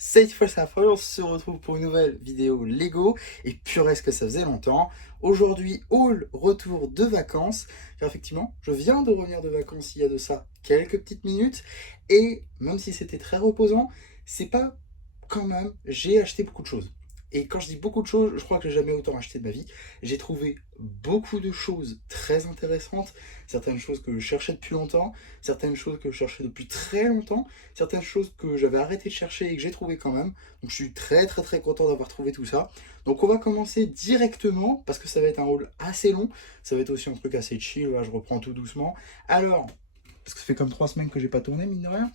Salut on se retrouve pour une nouvelle vidéo Lego et purée ce que ça faisait longtemps. Aujourd'hui, haul retour de vacances, car effectivement, je viens de revenir de vacances il y a de ça quelques petites minutes et même si c'était très reposant, c'est pas quand même, j'ai acheté beaucoup de choses. Et quand je dis beaucoup de choses, je crois que j'ai jamais autant acheté de ma vie. J'ai trouvé beaucoup de choses très intéressantes, certaines choses que je cherchais depuis longtemps, certaines choses que je cherchais depuis très longtemps, certaines choses que j'avais arrêté de chercher et que j'ai trouvé quand même. Donc je suis très content d'avoir trouvé tout ça. Donc on va commencer directement parce que ça va être un haul assez long. Ça va être aussi un truc assez chill. Là, je reprends tout doucement. Alors, parce que ça fait comme 3 semaines que j'ai pas tourné, mine de rien.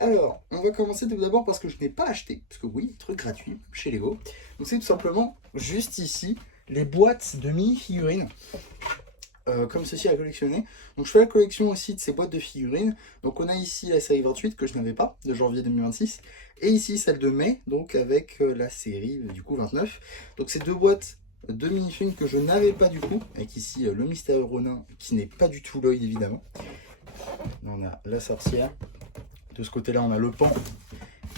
Alors, on va commencer tout d'abord parce que je n'ai pas acheté, parce que oui, truc gratuit chez Lego. Donc c'est tout simplement juste ici les boîtes de mini-figurines comme ceci à collectionner. Donc je fais la collection aussi de ces boîtes de figurines. Donc on a ici la série 28 que je n'avais pas, de janvier 2026. Et ici celle de mai, donc avec la série du coup 29. Donc ces deux boîtes de mini-figurines que je n'avais pas du coup. Avec ici le mystérieux Ronin qui n'est pas du tout Lloyd évidemment. Là, on a la sorcière. De ce côté-là on a le pan.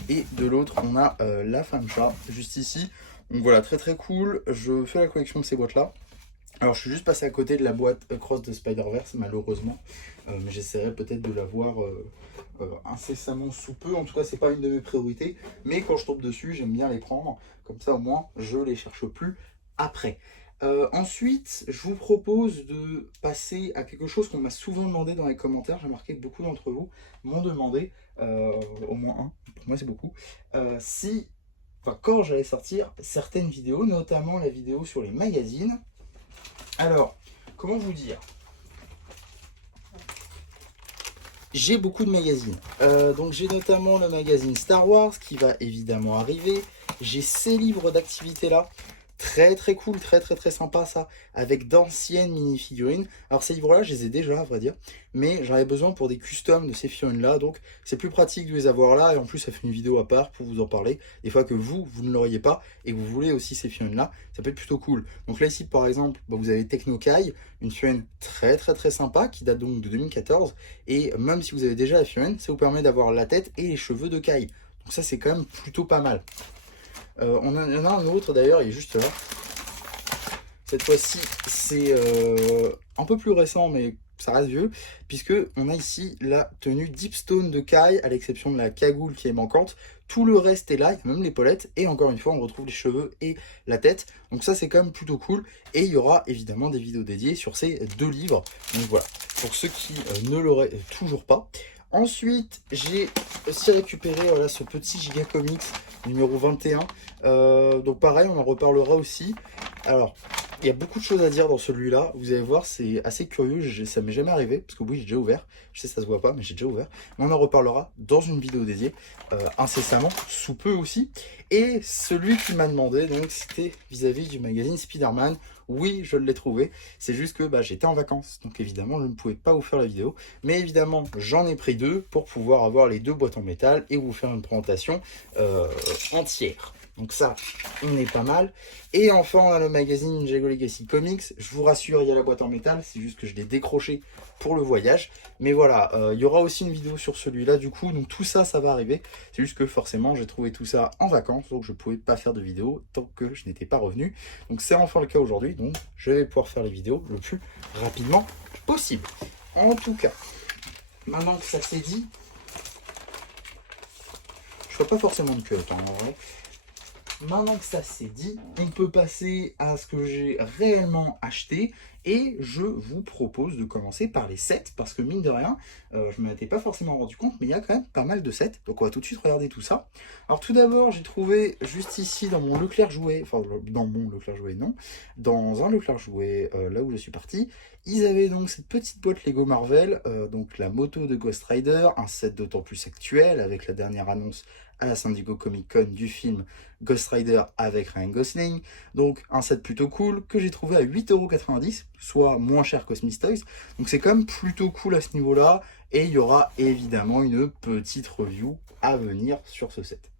Et de l'autre on a la femme chat juste ici. Donc voilà, très cool. Je fais la collection de ces boîtes-là. Alors je suis juste passé à côté de la boîte Across the Spider-Verse malheureusement, mais j'essaierai peut-être de la voir incessamment sous peu. En tout cas c'est pas une de mes priorités, mais quand je tombe dessus j'aime bien les prendre, comme ça au moins je les cherche plus après. Ensuite je vous propose de passer à quelque chose qu'on m'a souvent demandé dans les commentaires. J'ai remarqué que beaucoup d'entre vous m'ont demandé, au moins un, pour moi c'est beaucoup, si, enfin, quand j'allais sortir certaines vidéos, notamment la vidéo sur les magazines. Alors, comment vous dire? J'ai beaucoup de magazines. Donc j'ai notamment le magazine Star Wars qui va évidemment arriver. J'ai ces livres d'activités là. Très cool, très sympa ça, avec d'anciennes mini-figurines. Alors ces livres-là, je les ai déjà, à vrai dire, mais j'en avais besoin pour des customs de ces figurines-là, donc c'est plus pratique de les avoir là, et en plus ça fait une vidéo à part pour vous en parler, des fois que vous ne l'auriez pas, et que vous voulez aussi ces figurines-là, ça peut être plutôt cool. Donc là ici par exemple, vous avez Technokai, une figurine très sympa, qui date donc de 2014, et même si vous avez déjà la figurine, ça vous permet d'avoir la tête et les cheveux de Kai. Donc ça c'est quand même plutôt pas mal. Il y en a un autre d'ailleurs, il est juste là. Cette fois-ci, c'est un peu plus récent, mais ça reste vieux, puisque on a ici la tenue Deep Stone de Kai, à l'exception de la cagoule qui est manquante. Tout le reste est là, il y a même l'épaulette, et encore une fois, on retrouve les cheveux et la tête. Donc ça, c'est quand même plutôt cool. Et il y aura évidemment des vidéos dédiées sur ces deux livres. Donc voilà, pour ceux qui ne l'auraient toujours pas. Ensuite, j'ai aussi récupéré voilà, ce petit Giga Comics numéro 21. Donc pareil, on en reparlera aussi. Alors, il y a beaucoup de choses à dire dans celui-là. Vous allez voir, c'est assez curieux. Ça m'est jamais arrivé, parce que oui, j'ai déjà ouvert. Je sais, ça se voit pas, mais j'ai déjà ouvert. Mais on en reparlera dans une vidéo dédiée, incessamment, sous peu aussi. Et celui qui m'a demandé, donc, c'était vis-à-vis du magazine Spider-Man. Oui, je l'ai trouvé. C'est juste que j'étais en vacances, donc évidemment, je ne pouvais pas vous faire la vidéo. Mais évidemment, j'en ai pris deux pour pouvoir avoir les deux boîtes en métal et vous faire une présentation entière. Donc ça, on est pas mal. Et enfin, on a le magazine Ninjago Legacy Comics. Je vous rassure, il y a la boîte en métal. C'est juste que je l'ai décroché pour le voyage. Mais voilà, il y aura aussi une vidéo sur celui-là du coup. Donc tout ça, ça va arriver. C'est juste que forcément, j'ai trouvé tout ça en vacances. Donc je ne pouvais pas faire de vidéo tant que je n'étais pas revenu. Donc c'est enfin le cas aujourd'hui. Donc je vais pouvoir faire les vidéos le plus rapidement possible. En tout cas, maintenant que ça s'est dit, je ne ferai pas forcément de cut en vrai. Maintenant que ça c'est dit, on peut passer à ce que j'ai réellement acheté et je vous propose de commencer par les sets parce que mine de rien, je ne m'étais pas forcément rendu compte, mais il y a quand même pas mal de sets. Donc on va tout de suite regarder tout ça. Alors tout d'abord, j'ai trouvé juste ici dans mon Leclerc Jouet, enfin dans mon Leclerc Jouet non, dans un Leclerc Jouet là où je suis parti, ils avaient donc cette petite boîte Lego Marvel, donc la moto de Ghost Rider, un set d'autant plus actuel avec la dernière annonce à la San Diego Comic Con du film Ghost Rider avec Ryan Gosling. Donc un set plutôt cool que j'ai trouvé à 8,90 €, soit moins cher que Smith Toys. Donc c'est quand même plutôt cool à ce niveau-là. Et il y aura évidemment une petite review à venir sur ce set.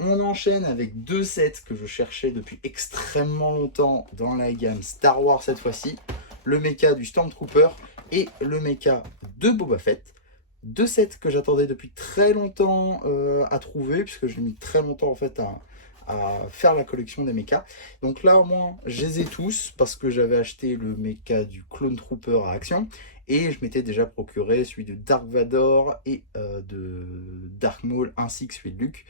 On enchaîne avec deux sets que je cherchais depuis extrêmement longtemps dans la gamme Star Wars cette fois-ci. Le mecha du Stormtrooper et le mecha de Boba Fett. deux sets que j'attendais depuis très longtemps à trouver, puisque j'ai mis très longtemps en fait à faire la collection des mechas. Donc là au moins je les ai tous, parce que j'avais acheté le mecha du Clone Trooper à Action, et je m'étais déjà procuré celui de Dark Vador et de Dark Maul, ainsi que celui de Luke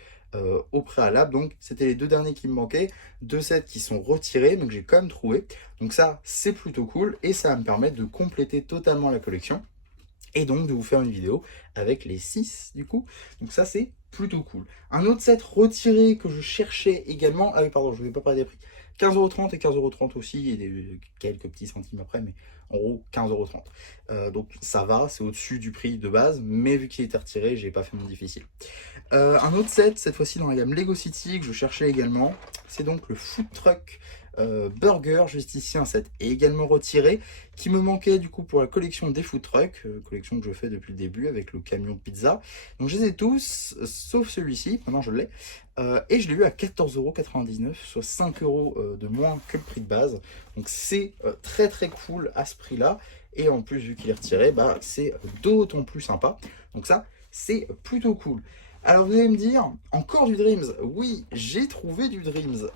au préalable. Donc c'était les deux derniers qui me manquaient, deux sets qui sont retirés, donc j'ai quand même trouvé. Donc ça c'est plutôt cool, et ça va me permettre de compléter totalement la collection et donc de vous faire une vidéo avec les 6 du coup. Donc ça c'est plutôt cool. Un autre set retiré que je cherchais également, ah oui pardon, je ne vais pas parler des prix, 15,30 € et 15,30 € aussi, et quelques petits centimes après, mais en gros 15,30 €. Donc ça va, c'est au-dessus du prix de base, mais vu qu'il était retiré, j'ai pas fait mon difficile. Un autre set, cette fois-ci dans la gamme Lego City, que je cherchais également, c'est donc le Food Truck Burger, juste ici un set est également retiré, qui me manquait du coup pour la collection des Food Trucks, collection que je fais depuis le début avec le camion de pizza. Donc je les ai tous, sauf celui-ci, maintenant je l'ai, et je l'ai eu à 14,99 €, soit 5 € de moins que le prix de base. Donc c'est très très cool à ce prix-là, et en plus vu qu'il est retiré, bah, c'est d'autant plus sympa. Donc ça, c'est plutôt cool. Alors vous allez me dire, encore du Dreams? Oui, j'ai trouvé du Dreams.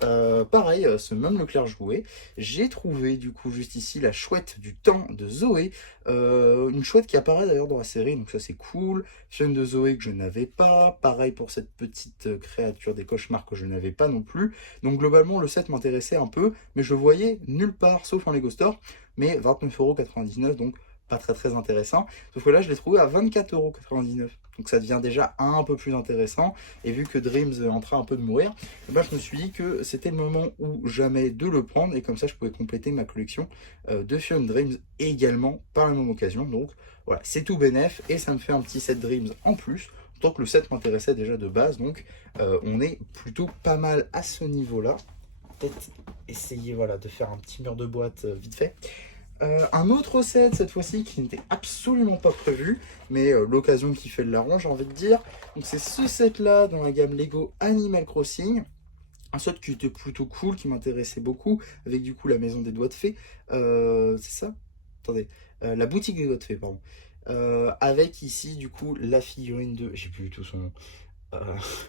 Pareil, ce même Leclerc jouet. J'ai trouvé du coup juste ici la chouette du temps de Zoé. Une chouette qui apparaît d'ailleurs dans la série, donc ça c'est cool. Fion de Zoé que je n'avais pas. Pareil pour cette petite créature des cauchemars que je n'avais pas non plus. Donc globalement le set m'intéressait un peu, mais je le voyais nulle part sauf en Lego Store. Mais 29,99 €, donc pas très très intéressant. Sauf que là je l'ai trouvé à 24,99 €. Donc ça devient déjà un peu plus intéressant. Et vu que Dreams est en train un peu de mourir, ben je me suis dit que c'était le moment ou jamais de le prendre. Et comme ça, je pouvais compléter ma collection de Fion Dreams également par la même occasion. Donc voilà, c'est tout bénef. Et ça me fait un petit set Dreams en plus. Tant que le set m'intéressait déjà de base. Donc on est plutôt pas mal à ce niveau-là. Peut-être essayer voilà, de faire un petit mur de boîte vite fait. Un autre set cette fois-ci qui n'était absolument pas prévu, mais l'occasion qui fait le larron, j'ai envie de dire. Donc c'est ce set là dans la gamme Lego Animal Crossing. Un set qui était plutôt cool, qui m'intéressait beaucoup, avec du coup la maison des doigts de fée. C'est ça? Attendez, la boutique des doigts de fée, pardon. Avec ici du coup la figurine de... J'ai plus du tout son nom.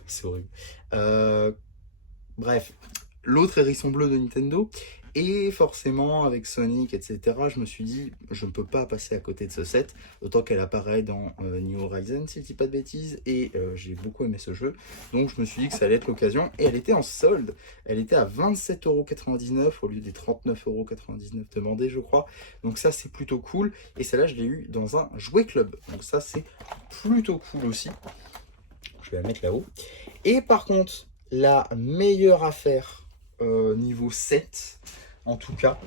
C'est horrible. Bref, l'autre hérisson bleu de Nintendo. Et forcément, avec Sonic, etc., je me suis dit, je ne peux pas passer à côté de ce set, d'autant qu'elle apparaît dans New Horizons, si je dis pas de bêtises, et j'ai beaucoup aimé ce jeu. Donc je me suis dit que ça allait être l'occasion, et elle était en solde. Elle était à 27,99 € au lieu des 39,99 € demandés, je crois. Donc ça, c'est plutôt cool. Et celle-là, je l'ai eu dans un jouet club. Donc ça, c'est plutôt cool aussi. Je vais la mettre là-haut. Et par contre, la meilleure affaire niveau 7, en tout cas,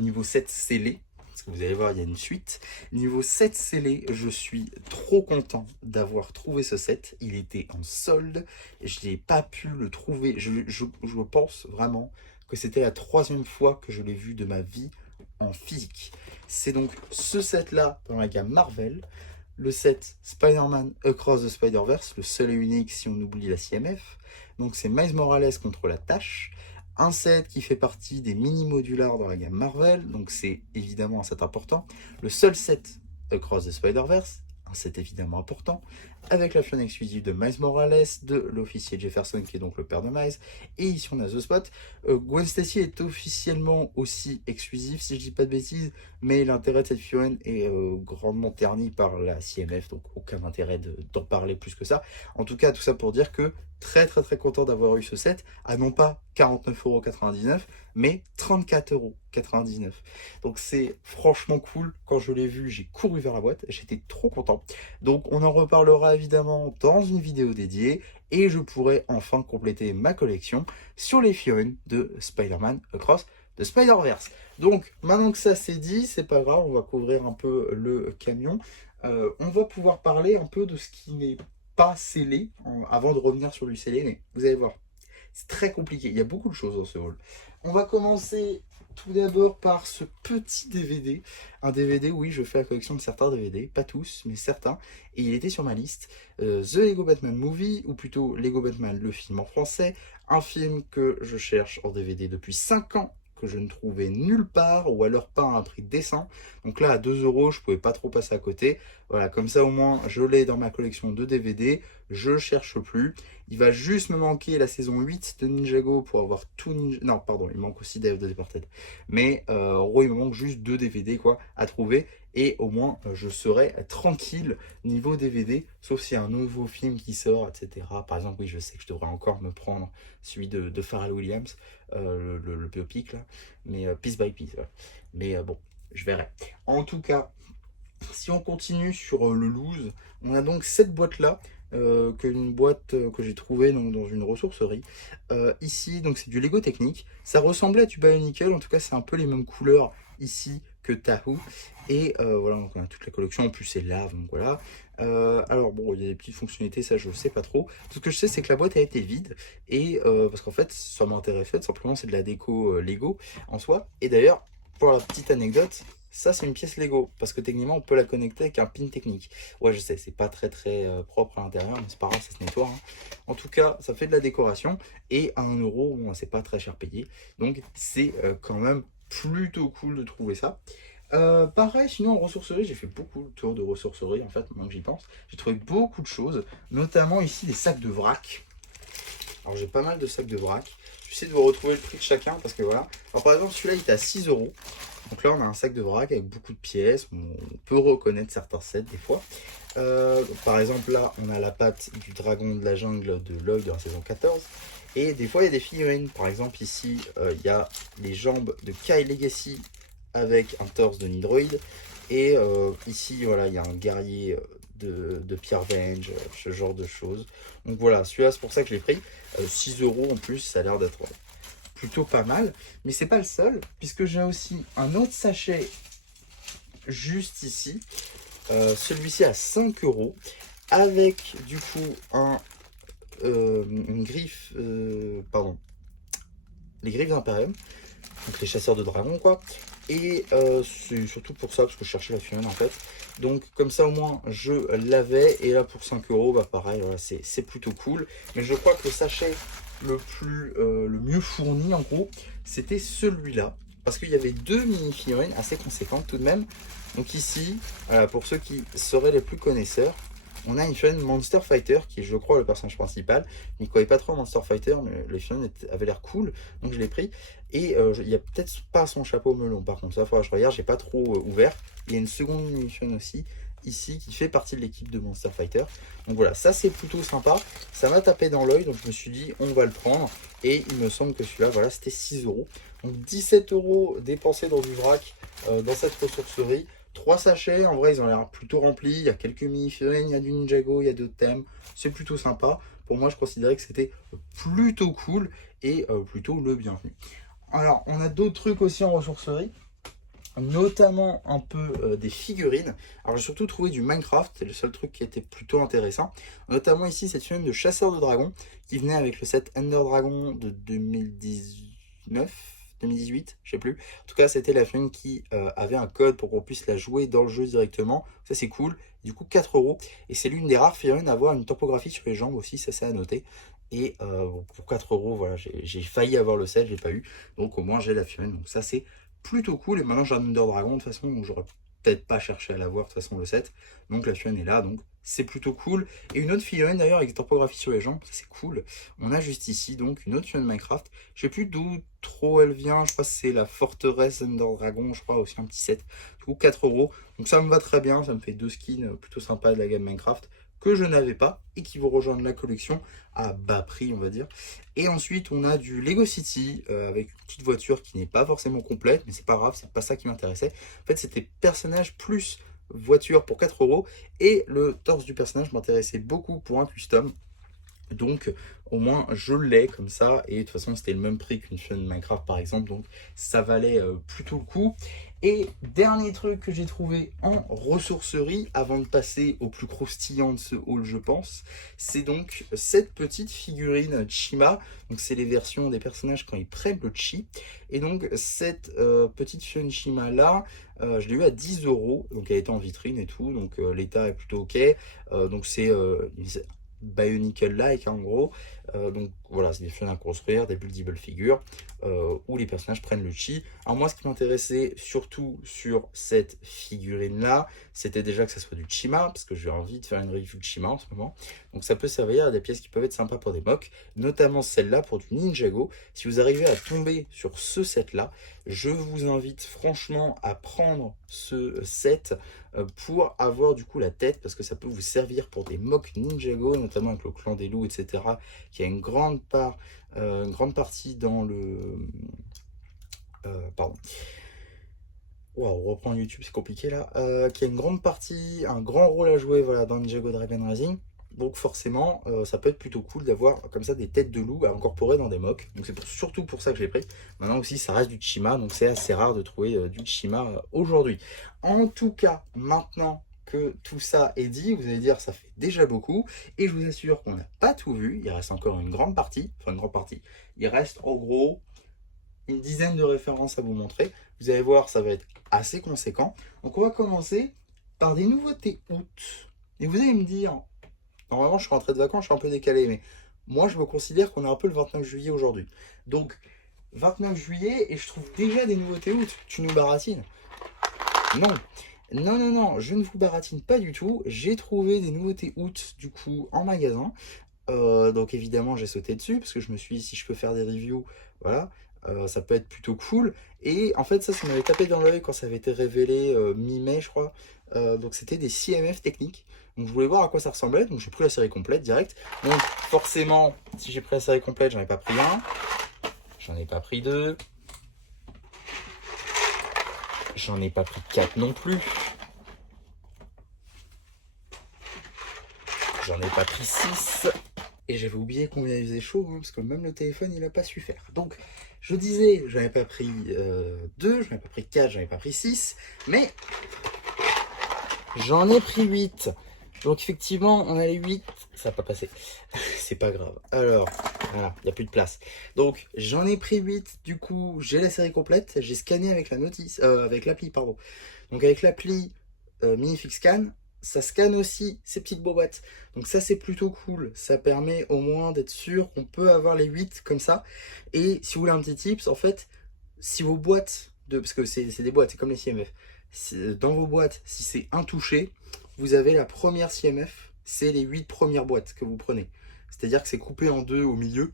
niveau 7 scellé, parce que vous allez voir, il y a une suite. Niveau 7 scellé, je suis trop content d'avoir trouvé ce set. Il était en solde, je n'ai pas pu le trouver. Je pense vraiment que c'était la 3e fois que je l'ai vu de ma vie en physique. C'est donc ce set-là dans la gamme Marvel. Le set Spider-Man Across the Spider-Verse, le seul et unique si on oublie la CMF. Donc c'est Miles Morales contre la Tâche. Un set qui fait partie des mini-modulars dans la gamme Marvel, donc c'est évidemment un set important. Le seul set Across the Spider-Verse, un set évidemment important, avec la Fion exclusive de Miles Morales, de l'officier Jefferson qui est donc le père de Miles, et ici on a The Spot. Gwen Stacy est officiellement aussi exclusif si je dis pas de bêtises, mais l'intérêt de cette Fion est grandement terni par la CMF, donc aucun intérêt d'en parler plus que ça. En tout cas, tout ça pour dire que très content d'avoir eu ce set à non pas 49,99 €, mais 34,99 €. Donc c'est franchement cool. Quand je l'ai vu, j'ai couru vers la boîte, j'étais trop content. Donc on en reparlera évidemment dans une vidéo dédiée et je pourrai enfin compléter ma collection sur les Fion de Spider-Man Across the Spider-Verse. Donc maintenant que ça c'est dit, c'est pas grave, on va couvrir un peu le camion. On va pouvoir parler un peu de ce qui n'est pas scellé avant de revenir sur du scellé, mais vous allez voir, c'est très compliqué. Il y a beaucoup de choses dans ce haul. On va commencer tout d'abord par ce petit DVD. Un DVD, oui, je fais la collection de certains DVD, pas tous, mais certains. Et il était sur ma liste. The Lego Batman Movie, ou plutôt Lego Batman, le film en français. Un film que je cherche en DVD depuis 5 ans, que je ne trouvais nulle part, ou alors pas à un prix décent. Donc là, à 2 €, je pouvais pas trop passer à côté. Voilà, comme ça au moins je l'ai dans ma collection de DVD, je cherche plus. Il va juste me manquer la saison 8 de Ninjago pour avoir tout Ninja... Non, pardon, il manque aussi Day of the Departed. Mais en gros, il me manque juste 2 DVD quoi, à trouver. Et au moins, je serai tranquille niveau DVD, sauf s'il y a un nouveau film qui sort, etc. Par exemple, oui, je sais que je devrais encore me prendre celui de Pharrell Williams, le biopic là, mais piece by piece. Voilà. Mais bon, je verrai. En tout cas, si on continue sur le loose, on a donc cette boîte-là, une boîte que j'ai trouvée donc, dans une ressourcerie. Ici, donc c'est du Lego Technique. Ça ressemblait à du Bionicle, en tout cas c'est un peu les mêmes couleurs ici que Tahoo. Et voilà, donc on a toute la collection, en plus c'est lave, donc voilà. Alors bon, il y a des petites fonctionnalités, ça je ne sais pas trop. Tout ce que je sais, c'est que la boîte a été vide, et parce qu'en fait, ça m'intéressait, simplement c'est de la déco Lego en soi. Et d'ailleurs, pour la petite anecdote, ça c'est une pièce Lego, parce que techniquement on peut la connecter avec un pin technique. Ouais, je sais, c'est pas très propre à l'intérieur, mais c'est pas grave, ça se nettoie, hein. En tout cas, ça fait de la décoration, et à 1 €, bon, c'est pas très cher payé, donc c'est quand même plutôt cool de trouver ça. Pareil, sinon en ressourcerie, j'ai fait beaucoup de tours de ressourcerie en fait, maintenant que j'y pense. J'ai trouvé beaucoup de choses, notamment ici des sacs de vrac. Alors j'ai pas mal de sacs de vrac. J'essaie de vous retrouver le prix de chacun parce que voilà. Alors par exemple, celui-là il est à 6 €. Donc là on a un sac de vrac avec beaucoup de pièces. On peut reconnaître certains sets des fois. Donc, par exemple là on a la patte du dragon de la jungle de Lloyd de la saison 14. Et des fois il y a des figurines. Par exemple ici il y a les jambes de Kai Legacy avec un torse de Nidroid. Et ici voilà il y a un guerrier de Pierre Venge, ce genre de choses. Donc voilà, celui-là c'est pour ça que je l'ai pris. 6 € en plus, ça a l'air d'être plutôt pas mal. Mais c'est pas le seul, puisque j'ai aussi un autre sachet juste ici. Celui-ci à 5 € avec du coup une griffe, pardon, les griffes d'Imperium, donc les chasseurs de dragons quoi. Et c'est surtout pour ça, parce que je cherchais la fumée en fait. Donc comme ça au moins je l'avais. Et là pour 5 €, bah pareil, voilà, c'est plutôt cool. Mais je crois que le sachet le mieux fourni en gros, c'était celui-là. Parce qu'il y avait 2 mini-figurines assez conséquentes tout de même. Donc ici, pour ceux qui seraient les plus connaisseurs, on a une figurine Monster Fighter qui est je crois le personnage principal. Je n'y croyais pas trop Monster Fighter, mais les figurines avaient l'air cool, donc je l'ai pris. Et il n'y a peut-être pas son chapeau melon par contre, ça faudra que je regarde, j'ai pas trop ouvert. Il y a une seconde mini-figurine aussi ici qui fait partie de l'équipe de Monster Fighter. Donc voilà, ça c'est plutôt sympa. Ça m'a tapé dans l'œil, donc je me suis dit on va le prendre. Et il me semble que celui-là, voilà, c'était 6 €. Donc 17 € dépensés dans du vrac dans cette ressourcerie. 3 sachets, en vrai ils ont l'air plutôt remplis, il y a quelques mini-figurines, il y a du Ninjago, il y a d'autres thèmes, c'est plutôt sympa. Pour moi je considérais que c'était plutôt cool et plutôt le bienvenu. Alors on a d'autres trucs aussi en ressourcerie, notamment un peu des figurines. Alors j'ai surtout trouvé du Minecraft, c'est le seul truc qui était plutôt intéressant. Notamment ici cette figurine de chasseur de dragons qui venait avec le set Ender Dragon de 2019. 2018, je sais plus. En tout cas, c'était la figurine qui avait un code pour qu'on puisse la jouer dans le jeu directement. Ça, c'est cool. Du coup, 4 €. Et c'est l'une des rares figurines à avoir une topographie sur les jambes aussi. Ça, c'est à noter. Et pour 4 €, voilà, j'ai failli avoir le set, je l'ai pas eu. Donc, au moins, j'ai la figurine. Donc, ça, c'est plutôt cool. Et maintenant, j'ai un Under Dragon. De toute façon, j'aurais peut-être pas cherché à l'avoir. De toute façon, le set. Donc, la figurine est là. Donc, c'est plutôt cool. Et une autre figurine d'ailleurs avec topographie sur les jambes, ça c'est cool. On a juste ici donc une autre figurine de Minecraft. Je sais plus d'où trop elle vient, je crois que c'est la forteresse Ender Dragon, je crois aussi un petit set. Du coup 4 €. Donc ça me va très bien, ça me fait 2 skins plutôt sympas de la gamme Minecraft que je n'avais pas et qui vont rejoindre la collection à bas prix on va dire. Et ensuite on a du Lego City avec une petite voiture qui n'est pas forcément complète, mais c'est pas grave, c'est pas ça qui m'intéressait. En fait c'était personnage plus voiture pour 4 € et le torse du personnage m'intéressait beaucoup pour un custom. Donc au moins je l'ai comme ça et de toute façon c'était le même prix qu'une figurine de Minecraft par exemple, donc ça valait plutôt le coup. Et dernier truc que j'ai trouvé en ressourcerie avant de passer au plus croustillant de ce haul je pense, c'est donc cette petite figurine Chima. Donc c'est les versions des personnages quand ils prennent le chi. Et donc cette petite figurine Chima là, je l'ai eu à 10 €, donc elle était en vitrine et tout, donc l'état est plutôt ok. Donc c'est Bionicle-like, hein, en gros. Donc voilà, c'est des fioles à construire, des buildable figures, où les personnages prennent le chi. Alors moi, ce qui m'intéressait surtout sur cette figurine-là, c'était déjà que ça soit du Chima, parce que j'ai envie de faire une review de Chima en ce moment. Donc ça peut servir à des pièces qui peuvent être sympas pour des mocks, notamment celle-là pour du Ninjago. Si vous arrivez à tomber sur ce set-là, je vous invite franchement à prendre ce set pour avoir du coup la tête, parce que ça peut vous servir pour des mocks Ninjago, notamment avec le clan des loups, etc., qui a une grande partie dans le... pardon. Wow, on reprend YouTube, c'est compliqué là. Qui a une grande partie, un grand rôle à jouer, voilà, dans Ninjago Dragon Rising. Donc forcément, ça peut être plutôt cool d'avoir comme ça des têtes de loup à incorporer dans des mocks. Donc c'est surtout pour ça que je l'ai pris. Maintenant aussi, ça reste du Chima, donc c'est assez rare de trouver du Chima aujourd'hui. En tout cas, maintenant que tout ça est dit, vous allez dire ça fait déjà beaucoup. Et je vous assure qu'on n'a pas tout vu. Il reste encore une grande partie. Enfin, une grande partie. Il reste en gros une dizaine de références à vous montrer. Vous allez voir, ça va être assez conséquent. Donc on va commencer par des nouveautés août. Et vous allez me dire, normalement je suis rentré de vacances, je suis un peu décalé, mais moi je me considère qu'on est un peu le 29 juillet aujourd'hui. Donc 29 juillet et je trouve déjà des nouveautés août. Tu nous baratines? Non. Non, non, non, je ne vous baratine pas du tout. J'ai trouvé des nouveautés août du coup en magasin. Donc évidemment j'ai sauté dessus parce que je me suis dit si je peux faire des reviews, voilà, ça peut être plutôt cool. Et en fait ça m'avait tapé dans l'œil quand ça avait été révélé mi-mai je crois. Donc c'était des CMF techniques. Donc je voulais voir à quoi ça ressemblait, donc j'ai pris la série complète direct. Donc forcément si j'ai pris la série complète j'en ai pas pris un, j'en ai pas pris deux, j'en ai pas pris quatre non plus. J'en ai pas pris 6. Et j'avais oublié combien il faisait chaud, hein, parce que même le téléphone, il n'a pas su faire. Donc, je disais, j'en ai pas pris 2, j'en ai pas pris 4, j'en ai pas pris 6. Mais j'en ai pris 8. Donc, effectivement, on a les 8. Ça va pas passer. C'est pas grave. Alors, voilà, il n'y a plus de place. Donc, j'en ai pris 8. Du coup, j'ai la série complète. J'ai scanné avec la notice, avec l'appli, pardon. Donc, avec l'appli Minifix Scan, ça scanne aussi ces petites boîtes. Donc ça c'est plutôt cool, ça permet au moins d'être sûr qu'on peut avoir les 8 comme ça. Et si vous voulez un petit tips, en fait, si vos boîtes, parce que c'est des boîtes, c'est comme les CMF, dans vos boîtes, si c'est un touché, vous avez la première CMF, c'est les 8 premières boîtes que vous prenez. C'est-à-dire que c'est coupé en deux au milieu,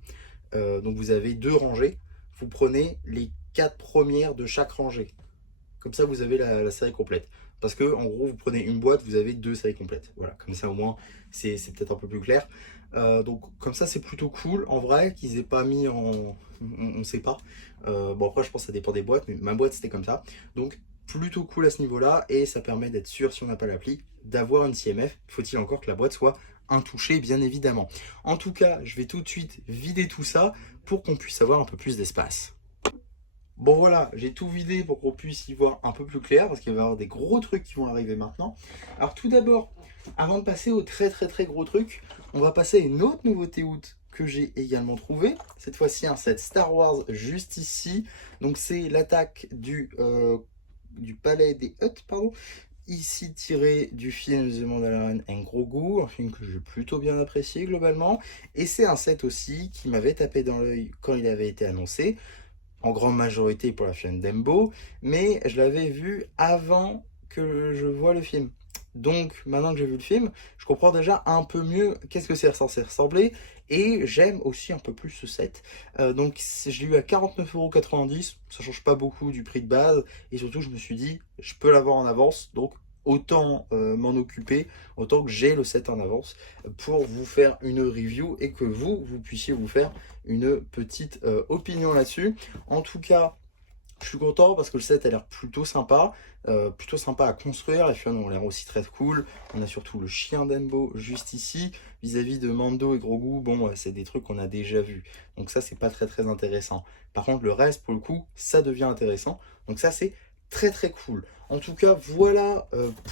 donc vous avez 2 rangées, vous prenez les 4 premières de chaque rangée. Comme ça vous avez la série complète. Parce que en gros, vous prenez une boîte, vous avez 2 séries complètes. Voilà, comme ça au moins, c'est peut-être un peu plus clair. Donc comme ça, c'est plutôt cool. En vrai, qu'ils aient pas mis en... On sait pas. Bon après, je pense que ça dépend des boîtes, mais ma boîte, c'était comme ça. Donc plutôt cool à ce niveau-là. Et ça permet d'être sûr, si on n'a pas l'appli, d'avoir une CMF. Faut-il encore que la boîte soit intouchée, bien évidemment. En tout cas, je vais tout de suite vider tout ça pour qu'on puisse avoir un peu plus d'espace. Bon voilà, j'ai tout vidé pour qu'on puisse y voir un peu plus clair, parce qu'il va y avoir des gros trucs qui vont arriver maintenant. Alors tout d'abord, avant de passer au très gros truc, on va passer à une autre nouveauté août que j'ai également trouvé. Cette fois-ci un set Star Wars juste ici. Donc c'est l'attaque du palais des Hutt, pardon. Ici tiré du film The Mandalorian and Grogu, un film que j'ai plutôt bien apprécié globalement. Et c'est un set aussi qui m'avait tapé dans l'œil quand il avait été annoncé, en grande majorité pour la chaîne Dembo, mais je l'avais vu avant que je vois le film. Donc maintenant que j'ai vu le film, je comprends déjà un peu mieux qu'est-ce que c'est censé ressembler, et j'aime aussi un peu plus ce set. Donc je l'ai eu à 49,90 €, ça change pas beaucoup du prix de base, et surtout je me suis dit, je peux l'avoir en avance, donc autant m'en occuper, autant que j'ai le set en avance pour vous faire une review et que vous puissiez vous faire une petite opinion là-dessus. En tout cas, je suis content parce que le set a l'air plutôt sympa à construire. Les fioles ont l'air aussi très cool. On a surtout le chien d'Embo juste ici. Vis-à-vis de Mando et Grogu, bon, c'est des trucs qu'on a déjà vus. Donc ça, c'est pas très intéressant. Par contre, le reste, pour le coup, ça devient intéressant. Donc ça, c'est très cool. En tout cas, voilà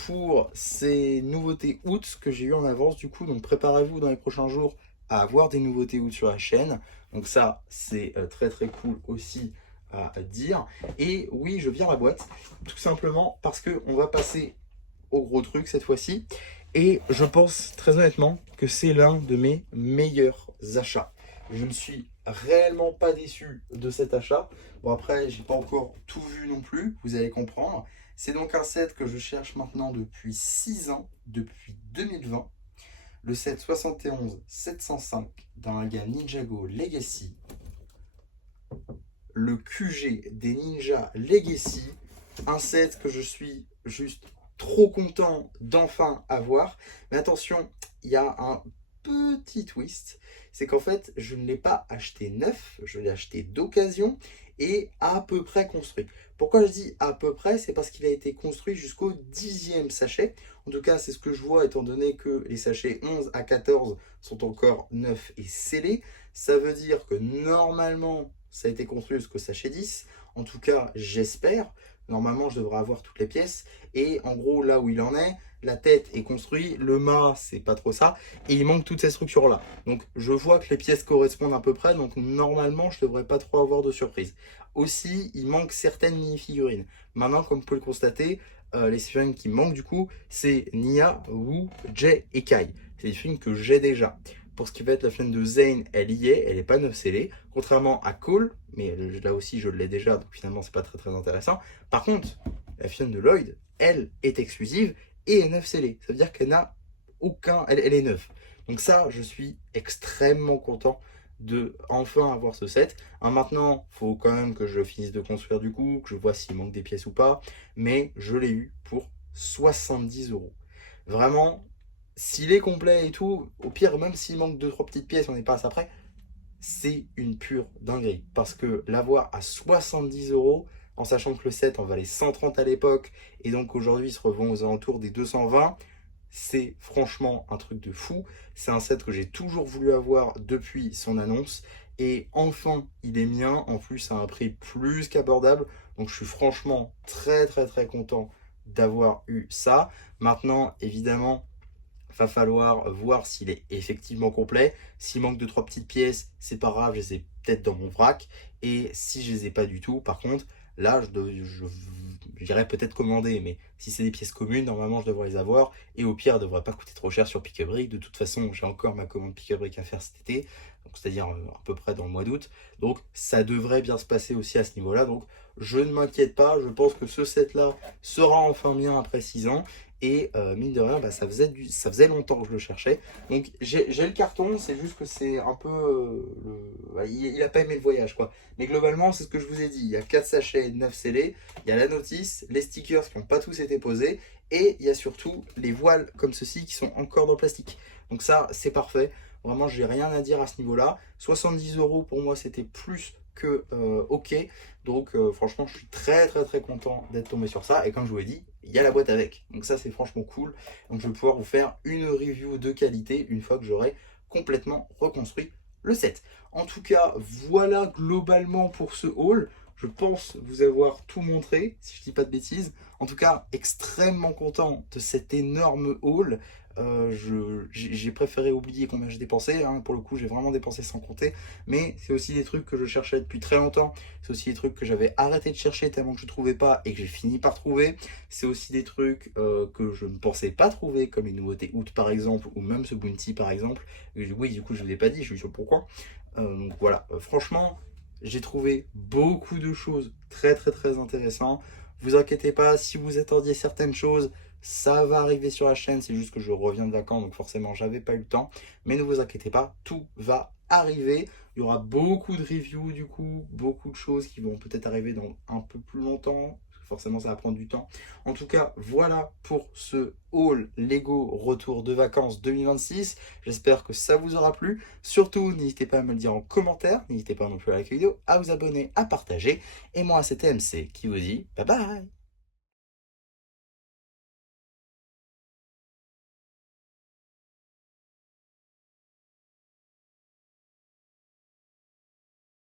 pour ces nouveautés août que j'ai eu en avance du coup. Donc préparez-vous dans les prochains jours à avoir des nouveautés août sur la chaîne. Donc ça, c'est très cool aussi à dire. Et oui, je vire la boîte, tout simplement parce que on va passer au gros truc cette fois-ci. Et je pense très honnêtement que c'est l'un de mes meilleurs achats. Je ne suis réellement pas déçu de cet achat. Bon après, j'ai pas encore tout vu non plus, vous allez comprendre. C'est donc un set que je cherche maintenant depuis 6 ans, depuis 2020. Le set 71-705 dans la gamme Ninjago Legacy. Le QG des Ninja Legacy. Un set que je suis juste trop content d'enfin avoir. Mais attention, il y a un petit twist. C'est qu'en fait, je ne l'ai pas acheté neuf, je l'ai acheté d'occasion et à peu près construit. Pourquoi je dis à peu près? C'est parce qu'il a été construit jusqu'au 10e sachet. En tout cas, c'est ce que je vois étant donné que les sachets 11 à 14 sont encore neufs et scellés. Ça veut dire que normalement, ça a été construit jusqu'au sachet 10. En tout cas, j'espère. Normalement, je devrais avoir toutes les pièces. Et en gros, là où il en est, la tête est construite, le mât, c'est pas trop ça. Et il manque toutes ces structures-là. Donc, je vois que les pièces correspondent à peu près. Donc, normalement, je devrais pas trop avoir de surprise. Aussi, il manque certaines mini-figurines. Maintenant, comme vous pouvez le constater, les figurines qui manquent du coup, c'est Nya, Wu, Jay et Kai. C'est des figurines que j'ai déjà. Pour ce qui va être la figurine de Zane, elle y est, elle n'est pas neuf scellée. Contrairement à Cole, mais là aussi je l'ai déjà, donc finalement c'est pas très intéressant. Par contre, la figurine de Lloyd, elle est exclusive et est neuf scellée. Ça veut dire qu'elle n'a aucun, elle est neuve. Donc ça, je suis extrêmement content de enfin avoir ce set. Maintenant, il faut quand même que je finisse de construire du coup, que je vois s'il manque des pièces ou pas. Mais je l'ai eu pour 70 €. Vraiment, s'il est complet et tout, au pire, même s'il manque 2-3 petites pièces, on n'est pas à ça près, c'est une pure dinguerie. Parce que l'avoir à 70 €, en sachant que le set en valait 130 à l'époque, et donc aujourd'hui il se revend aux alentours des 220, c'est franchement un truc de fou. C'est un set que j'ai toujours voulu avoir depuis son annonce. Et enfin, il est mien. En plus, à un prix plus qu'abordable. Donc, je suis franchement très content d'avoir eu ça. Maintenant, évidemment, va falloir voir s'il est effectivement complet. S'il manque de 3 petites pièces, c'est pas grave, je les ai peut-être dans mon vrac. Et si je les ai pas du tout, par contre, là, j'irais peut-être commander. Mais si c'est des pièces communes, normalement, je devrais les avoir. Et au pire, elles ne devraient pas coûter trop cher sur Pick-a-Brick. De toute façon, j'ai encore ma commande Pick-a-Brick à faire cet été. C'est-à-dire à peu près dans le mois d'août. Donc, ça devrait bien se passer aussi à ce niveau-là. Donc, je ne m'inquiète pas. Je pense que ce set-là sera enfin bien après 6 ans. Et mine de rien, bah, ça faisait longtemps que je le cherchais. Donc j'ai le carton, c'est juste que c'est un peu... il a pas aimé le voyage, quoi. Mais globalement, c'est ce que je vous ai dit. Il y a 4 sachets, 9 scellés. Il y a la notice, les stickers qui n'ont pas tous été posés. Et il y a surtout les voiles comme ceci qui sont encore dans le plastique. Donc ça, c'est parfait. Vraiment, j'ai rien à dire à ce niveau-là. 70 € pour moi, c'était plus que ok. Donc franchement, je suis très content d'être tombé sur ça. Et comme je vous l'ai dit, il y a la boîte avec. Donc ça, c'est franchement cool. Donc je vais pouvoir vous faire une review de qualité une fois que j'aurai complètement reconstruit le set. En tout cas, voilà globalement pour ce haul. Je pense vous avoir tout montré, si je dis pas de bêtises. En tout cas, extrêmement content de cet énorme haul. J'ai préféré oublier combien j'ai dépensé, hein. Pour le coup, j'ai vraiment dépensé sans compter. Mais c'est aussi des trucs que je cherchais depuis très longtemps. C'est aussi des trucs que j'avais arrêté de chercher tellement que je ne trouvais pas et que j'ai fini par trouver. C'est aussi des trucs que je ne pensais pas trouver, comme les nouveautés août par exemple, ou même ce Bounty par exemple. Et oui, du coup, je ne vous ai pas dit, je suis sûr pourquoi. Donc voilà, franchement, j'ai trouvé beaucoup de choses très intéressantes. Vous inquiétez pas, si vous attendiez certaines choses, ça va arriver sur la chaîne. C'est juste que je reviens de vacances, donc forcément, j'avais pas eu le temps. Mais ne vous inquiétez pas, tout va arriver. Il y aura beaucoup de reviews, du coup, beaucoup de choses qui vont peut-être arriver dans un peu plus longtemps. Forcément, ça va prendre du temps. En tout cas, voilà pour ce haul Lego retour de vacances 2026. J'espère que ça vous aura plu. Surtout, n'hésitez pas à me le dire en commentaire. N'hésitez pas non plus à liker la vidéo, à vous abonner, à partager. Et moi, c'était MC qui vous dit bye bye.